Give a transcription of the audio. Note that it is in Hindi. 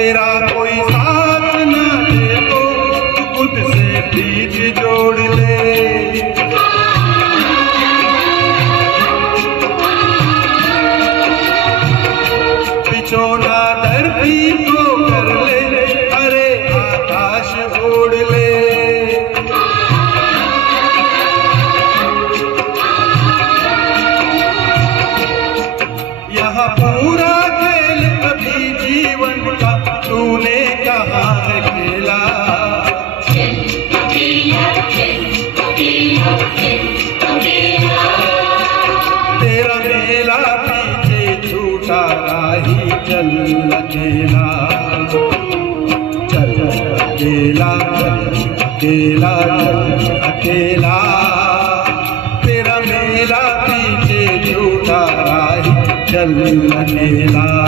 तेरा कोई साथ ना दे तो तू खुद से बीच जोड़ ले। बिछोना धरती को कर ले, अरे आकाश ओढ़ ले। यहाँ पूरा खेल कभी जीवन का तूने कहाँ है खेला। तेरा मेला पीछे छूटा ही चल अकेला, चल अकेला, अकेला, अकेला। तेरा मेला पीछे छूटा ही चल अकेला।